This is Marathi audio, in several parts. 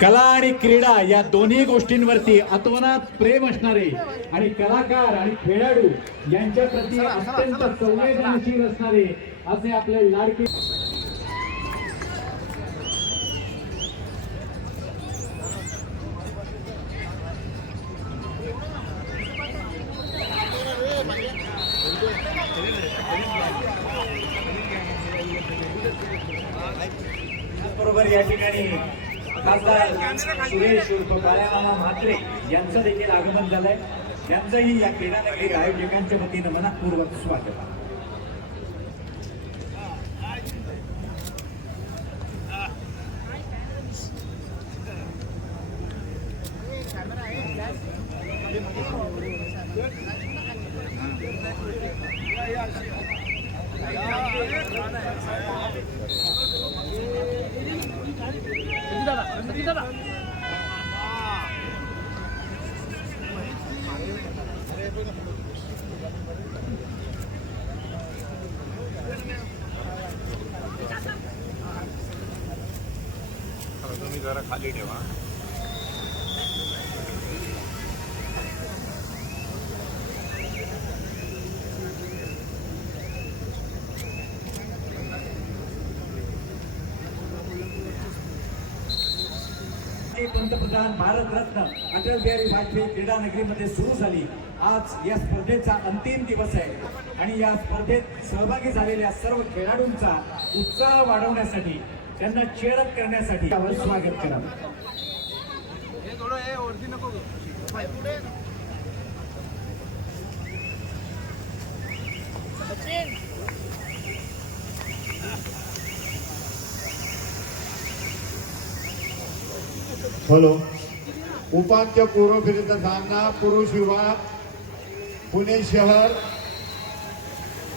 कला आणि क्रीडा या दोन्ही गोष्टींवरती अतोनात प्रेम असणारे आणि कलाकार आणि खेळाडू यांच्या प्रती अत्यंत संवेदनशील असणारे असे आपले लाडके बरोबर या ठिकाणी खासदार सुरेश उर्फ काळ्यामामा म्हात्रे यांचं देखील आगमन झालंय यांचंही या क्रीडा नगरी आयोजकांच्या वतीनं मनापूर्वक स्वागत आहे. तुम्ही जरा खाली ठेवा. पंतप्रधान भारतरत्न अटल बिहारी वाजपेयी क्रीडा नगरीमध्ये सुरू झाली. आज या स्पर्धेचा अंतिम दिवस आहे. आणि या स्पर्धेत सहभागी झालेल्या सर्व खेळाडूंचा उत्साह वाढवण्यासाठी त्यांना चेअरअप करण्यासाठी स्वागत करा. हॅलो उपांत्य पूर्व फेरीचा सामना पुरुष विभाग पुणे शहर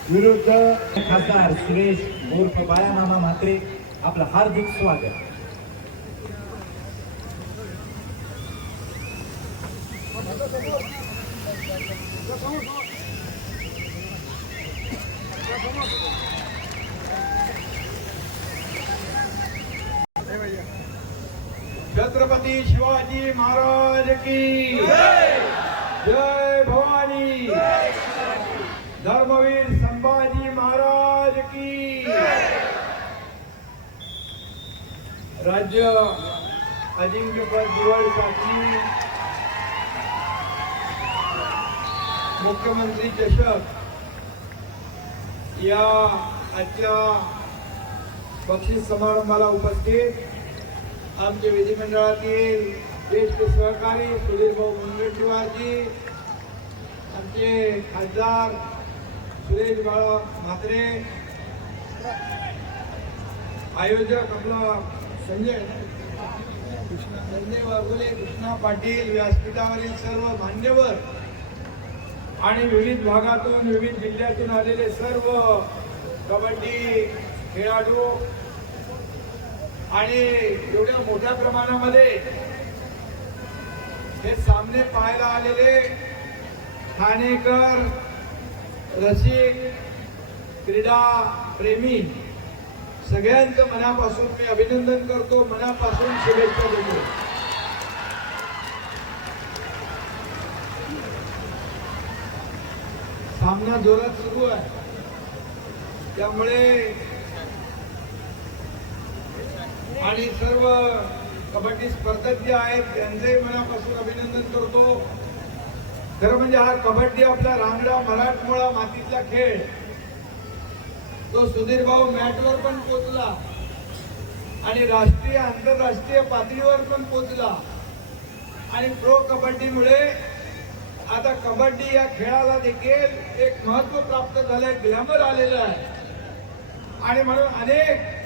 विरुद्ध खासदार सुरेश उर्फ बाळामामा म्हात्रे आपलं हार्दिक स्वागत. छत्रपती शिवाजी महाराज की जय भवानी। धर्मवीर संभाजी महाराज की। राज्य अजिंक्यपद निवडसाठी मुख्यमंत्री चषक या आजच्या बक्षीस समारंभाला उपस्थित आमचे विधिमंडळातील ज्येष्ठ सहकारी सुधीरभाऊ मुनगंटीवारजी आमचे खासदार सुरेश बाळा म्हात्रे आयोजक आपला संजय संजय वाघोले कृष्णा पाटील व्यासपीठावरील सर्व मान्यवर आणि विविध भागातून विविध जिल्ह्यातून आलेले सर्व कबड्डी खेळाडू आणि एवढ्या मोठ्या प्रमाणामध्ये हे सामने पाहायला आलेले ठाणेकर रसिक क्रीडा प्रेमी सगळ्यांचं मनापासून मी अभिनंदन करतो मनापासून शुभेच्छा देतो. सामना जोरात सुरू आहे. त्यामुळे आणि सर्व कबड्डी स्पर्धक जे आहेत त्यांचे मनापासून अभिनंदन करतो. खरं म्हणजे हा कबड्डी आपला रांगडा मराठमोळा मातीतला खेळ. तो सुधीर भाऊ मॅटवर पण पोचला. आणि राष्ट्रीय आंतरराष्ट्रीय पातळीवर पण पोचला. आणि प्रो कबड्डीमुळे आता कबड्डी या खेळाला देखील एक महत्त्व प्राप्त झालंय ग्लॅमर आलेलं आहे. आणि म्हणून अनेक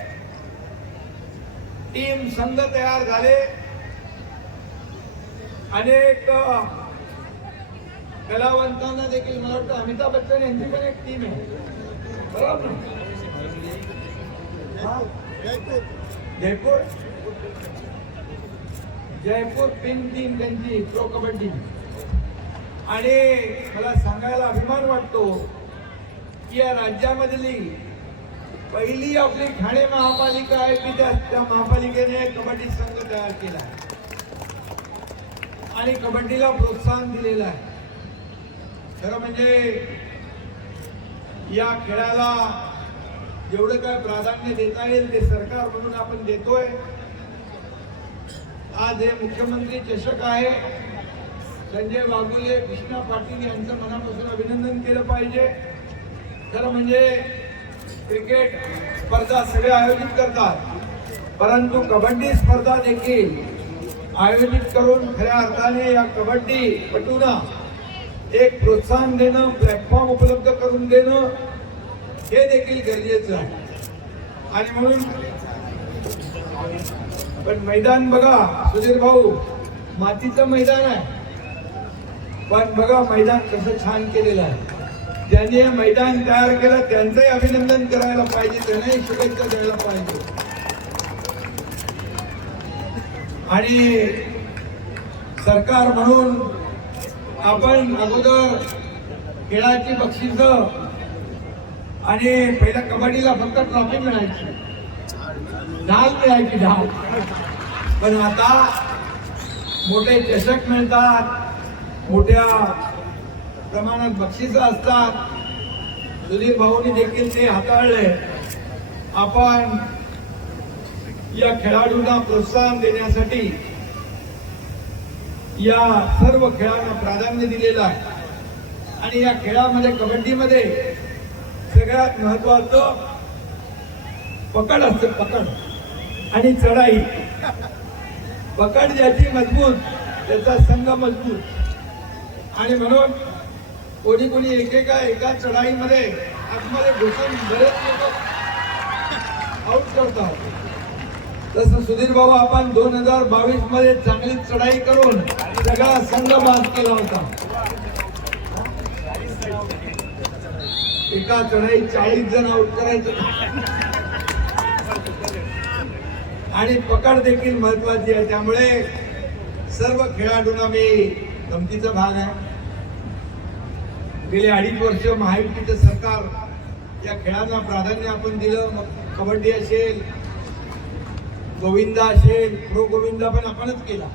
टीम संघ तयार झाले. अनेक कलावंतांना देखील मला वाटतं अमिताभ बच्चन यांची पण एक टीम आहे. बरोबर जयपूर. जयपूर पिंक टीम त्यांची प्रो कबड्डी आणि मला सांगायला अभिमान वाटतो की या राज्यामधली पहिली आपली ठाणे महापालिका आहे की त्या त्या महापालिकेने कबड्डी संघ तयार केला आणि कबड्डीला प्रोत्साहन दिलेलं आहे. खरं म्हणजे या खेळाला जेवढं काय प्राधान्य देता येईल ते सरकार म्हणून आपण देतोय. आज हे मुख्यमंत्री चषक आहे. संजय बागुले कृष्णा पाटील यांचं मनापासून अभिनंदन केलं पाहिजे. खरं म्हणजे क्रिकेट स्पर्धा सगळे आयोजित करतात. परंतु कबड्डी स्पर्धा देखील आयोजित करून खऱ्या अर्थाने या कबड्डी पटूना एक प्रोत्साहन देणं प्लॅटफॉर्म उपलब्ध करून देणं हे देखील गरजेचं आहे. आणि म्हणून पण मैदान बघा सुधीर भाऊ मातीचं मैदान आहे. पण बघा मैदान कसं छान केलेलं आहे. ज्यांनी हे मैदान तयार केलं त्यांचंही अभिनंदन करायला पाहिजे त्यांनाही शुभेच्छा द्यायला पाहिजे. आणि सरकार म्हणून आपण अगोदर खेळाची बक्षीस आणि पहिल्या कबड्डीला फक्त ट्रॉफी मिळायची. ढाल मिळायची ढाल पण आता मोठे चषक मिळतात मोठ्या प्रमाणात बक्षिस असतात. सुधीर भाऊनी देखील ते हाताळले. आपण या खेळाडूंना प्रोत्साहन देण्यासाठी या सर्व खेळांना प्राधान्य दिलेलं आहे. आणि या खेळामध्ये कबड्डीमध्ये सगळ्यात महत्वाचं पकड असते पकड आणि चढाई. पकड ज्याची मजबूत त्याचा संघ मजबूत. आणि म्हणून कोणी कोणी एकेका एका चढाईमध्ये आतमध्ये घुसून बरेच लोक आउट करतात. तसं सुधीर बाबा आपण दोन हजार बावीसमध्ये चांगली चढाई करून सगळा संघ बाद केला होता. एका चढाई चाळीस जण आउट करायचं. आणि पकड देखील महत्वाची आहे. त्यामुळे सर्व खेळाडूंना मी धमकीचा भाग आहे. गेले अडीच वर्ष महायुतीचं सरकार या खेळांना प्राधान्य आपण दिलं. मग कबड्डी असेल गोविंदा असेल प्रो गोविंदा पण आपणच केला.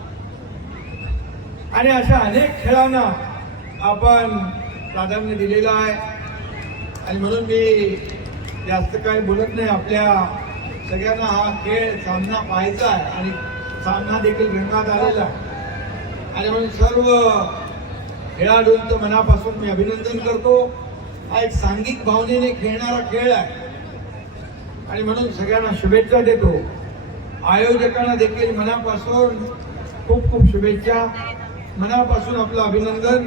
आणि अशा अनेक खेळांना आपण प्राधान्य दिलेलं आहे. आणि म्हणून मी जास्त काही बोलत नाही. आपल्या सगळ्यांना हा खेळ सामना पाहायचा आहे. आणि सामना देखील रंगात आलेला आहे. आणि म्हणून सर्व खेळाडूंचं मनापासून मी अभिनंदन करतो. हा एक सांघिक भावनेने खेळणारा खेळ आहे. आणि म्हणून सगळ्यांना शुभेच्छा देतो. आयोजकांना देखील मनापासून खूप खूप शुभेच्छा. मनापासून आपलं अभिनंदन.